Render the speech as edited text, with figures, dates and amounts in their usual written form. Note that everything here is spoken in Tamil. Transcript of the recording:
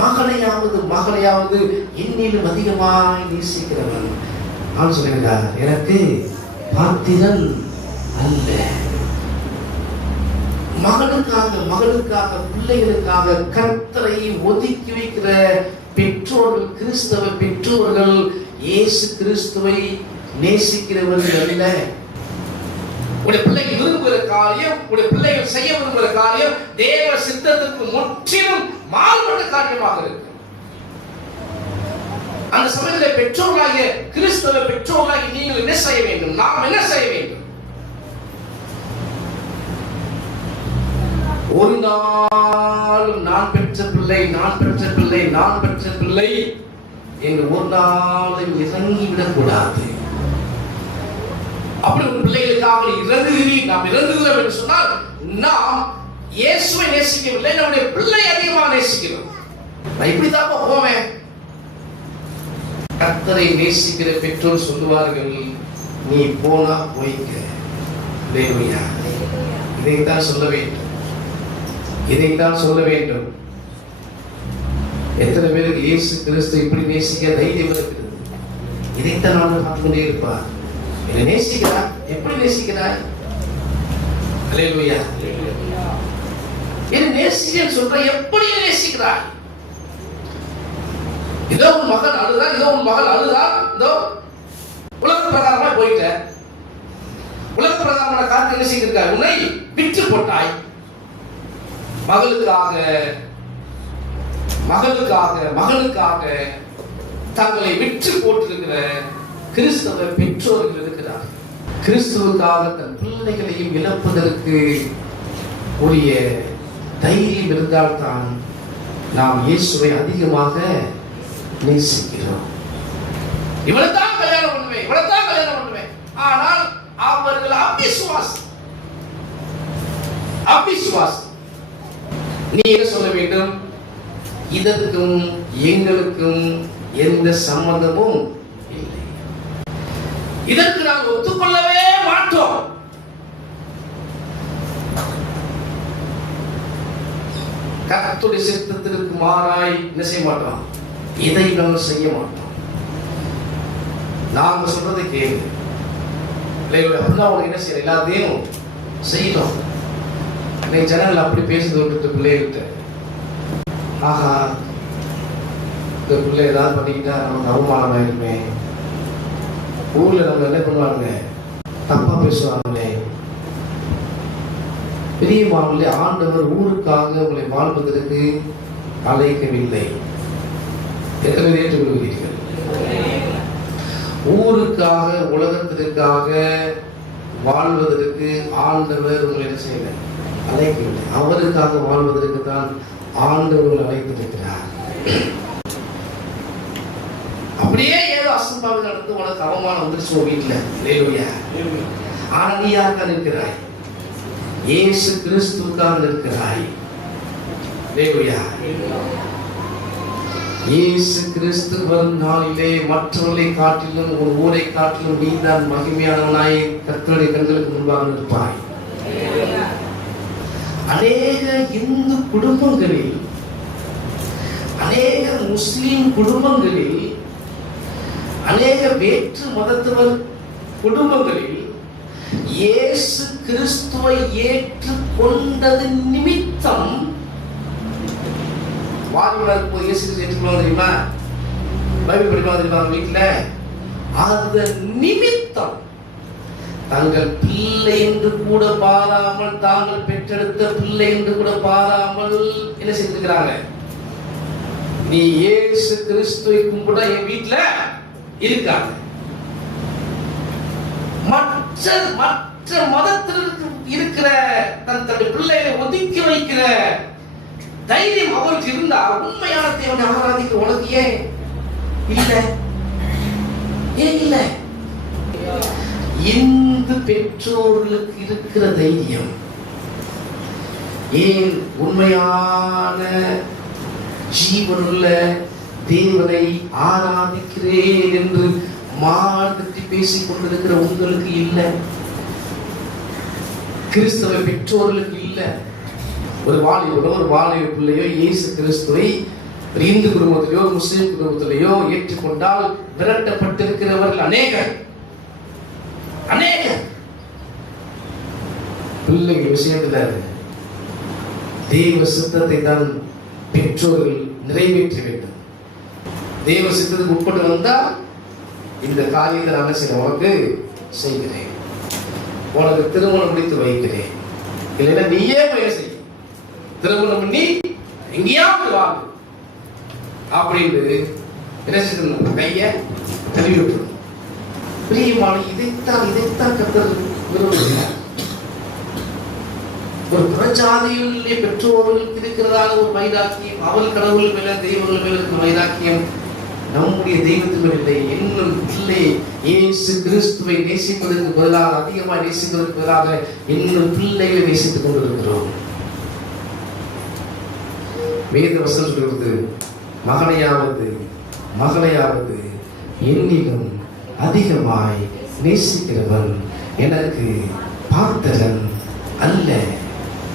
மகளையாவது என்னிலும் அதிகமாய் நேசிக்கிறவன் நான் சொல்லுகிறார், எனக்கு பாத்திரன் அல்ல. மகளுக்காக பிள்ளைகளுக்காக கர்த்தரை ஒதுக்கி வைக்கிற பெற்றோர்கள், கிறிஸ்தவ பெற்றோர்கள் இயேசு கிறிஸ்துவை நேசிக்கிறவர்கள் அல்ல. உடைய பிள்ளைகள் விரும்புகிற காரியம், உடைய பிள்ளைகள் செய்ய விரும்புகிற காரியம் தேவ சித்தத்திற்கு முற்றிலும் மாறுபட்ட காரியமாக இருக்கு. அந்த சமயத்தில் பெற்றோர்களாகிய கிறிஸ்தவ பெற்றோர்களாகிய நீங்கள் என்ன செய்ய வேண்டும்? நாம் என்ன செய்ய வேண்டும்? ஒரு நாள் நான் பெற்ற பிள்ளை என்று ஒரு நாளும் இறங்கிவிடக் கூடாது. அப்படி ஒரு பிள்ளைகளுக்காக நாம் இறங்குகிறோம் என்று சொன்னால் நாம் இயேசுவை நேசிக்கவில்லை, நம்முடைய பிள்ளை அதிகமாக நேசிக்கிறோம். நான் இப்படித்தான் போவேன். கர்த்தரை நேசிக்கிற பெற்றோர் சொல்லுவார்கள், நீ போனா போய்க்க. இதைத்தான் சொல்ல வேண்டும். எத்தனை பேருக்கு இயேசு கிறிஸ்து இப்படி நேசிக்க தைரியம் இருக்கிறது? இதைத்தான் நான் பார்த்து கொண்டே இருப்பார். என்னை நேசிக்கிறார். எப்படி நேசிக்கிறார்? அல்லேலூயா. என்னை நேசிக்கிறேன்னு சொல்ற, எப்படி நேசிக்கிறார்? இதோ உன் மகன் அழுதான், இதோ உன் மகள் அழுதான், இதோ உலக பிரகாரமா போயிட்ட. உலக பிரகாரமான காரியத்தை என்ன செய்திருக்காய்? உன்னை விற்று போட்டாய். மகளுக்காக தங்களை விற்று போட்டிருக்கிற கிறிஸ்தவ பெற்றோர்கள் இருக்கிறார். கிறிஸ்துவுக்காக தன் பிள்ளைகளையும் இழப்பதற்கு உரிய தைரியம் இருந்தால்தான் நாம் இயேசுவை அதிகமாக நேசிக்கிறோம். இவளைத்தான் கல்யாணம் பண்ணுவேன். ஆனால் அவர்கள் அவிசுவாசி. நீ என்ன சொல்ல வேண்டும்? இதற்கும் எங்களுக்கும் எந்த சம்பந்தமும் இல்லை. இதற்கு நாங்கள் ஒத்துக்கொள்ளவே மாட்டோம். கர்த்தருடைய சித்தத்திற்கு மாறாய் என்ன செய்ய மாட்டோம்? இதை நாங்கள் செய்ய மாட்டோம். நாங்கள் சொல்றதை கேளு. அப்படின்னா அவங்க என்ன செய்யற? எல்லாத்தையும் செய்யணும். இன்னைக்கு ஜனங்கள் அப்படி பேசுறது விட்டுட்டு பிள்ளைகிட்ட, ஆஹா இந்த பிள்ளை ஏதாவது பண்ணிக்கிட்டா நமக்கு அவமானம் ஆயிருமே, ஊர்ல நம்ம என்ன பண்ணுவாங்க, தப்பா பேசுவாங்களே. பிரியமானவர்களே, ஆண்டவர் ஊருக்காக உங்களை வாழ்வதற்கு அழைக்கவில்லை. எத்தனை ஏற்றுக்கொள்கிறீர்கள்? ஊருக்காக உலகத்திற்காக வாழ்வதற்கு ஆண்டவர் உங்களை என்ன செய்யல? அழைக்கவில்லை. அவருக்காக வாழ்வதற்கு தான் ஆண்டவர் அழைத்திருக்கிறார். அப்படியே ஏதோ அசம்பாவிதம் நடந்து உனக்கு அவமானம் வந்துருச்சு வீட்டுல, ஆனா நீ யாருக்காக இருக்கிறாய்? இயேசு கிறிஸ்துவுக்காக இருக்கிறாய். இயேசு கிறிஸ்து வரும் நாளிலே மற்றவர்களை காட்டிலும் ஒரு ஊரை காட்டிலும் நீ தான் மகிமையானவனாய் கர்த்தருடைய கண்களுக்கு முன்பாக இருப்பாய். அநேக இந்து குடும்பங்களில், அநேக முஸ்லிம் குடும்பங்களில், அநேக வேற்று மதத்தவர் குடும்பங்களில் இயேசு கிறிஸ்துவை ஏற்றுக்கொண்டது நிமித்தம் வாலிபர் போய் இயேசு கிறிஸ்துவை ஏற்றுக்கொள்ள தெரியுமா? பைபிள் படிப்பாங்க தெரியுமா? வீட்டுல அந்த நிமித்தம் தங்கள் பிள்ளை என்று கூட பாராமல், தாங்கள் பெற்றெடுத்த பிள்ளை என்று கூட பாராமல் என்ன செய்திருக்கிறாங்க? நீ இயேசு கிறிஸ்துவை கும்பிட என் வீட்டுல இருக்காங்க. மற்ற மதத்திற்கு இருக்கிற தன்னுடைய பிள்ளைகளை ஒதுக்கி வைக்கிற தைரியம் அவருக்கு இருந்தா உண்மையான தேவனை ஆராதிக்க உனக்கு ஏன் இல்லை? இந்து பெற்றோர்களுக்கு இருக்கிற தைரியம் ஏன்? உண்மையான ஜீவனுள்ள தேவனை ஆராதிக்கிறேன் என்று மார்க்கத்தை பேசிக் கொண்டிருக்கிற உங்களுக்கு இல்லை. கிறிஸ்தவ பெற்றோர்களுக்கு இல்லை. ஒரு வாலிப பிள்ளையோ இயேசு கிறிஸ்துவை இந்து குடும்பத்திலேயோ முஸ்லிம் குடும்பத்திலேயோ ஏற்றுக்கொண்டால் விரட்டப்பட்டிருக்கிறவர்கள் அநேகர். பிள்ளைகள் விஷயத்தில் தெய்வ சித்தத்தை தான் பெற்றோர்கள் நிறைவேற்ற வேண்டும். தெய்வ சித்தத்துக்கு உட்பட்டு வந்தால் இந்த காரியத்தை நான் செய்ய உனக்கு செய்கிறேன், உனக்கு திருமணம் முடித்து வைக்கிறேன், இல்லைன்னா நீயே போய் செய், திருமணம் பண்ணி எங்கேயாவது வாங்க அப்படின்னு என்ன செய்யணும், கைய கழுவி விட்டுரும். பிரியமான இதைத்தான் கர்த்தர் விரும்புகிறார். ஒரு புறஜாதியிலே பெற்றோர்களுக்கு இருக்கிறதான ஒரு வைராக்கியம், அவள் கடவுள் மேல தெய்வங்கள் மேல இருக்கிற வைராக்கியம் நம்முடைய தெய்வத்துக்கு இல்லை. இன்னும் பிள்ளை இயேசு கிறிஸ்துவை நேசிப்பதற்கு பதிலாக, அதிகமாக நேசிப்பதற்கு பதிலாக இன்னும் பிள்ளைகளை நேசித்துக் கொண்டிருக்கிறோம். வேத வசனம் சொல்கிறது, மகளையாவது என்னிலும் அதிகமாய் நேசிக்கிறவன் எனக்கு பாத்திரன் அல்ல.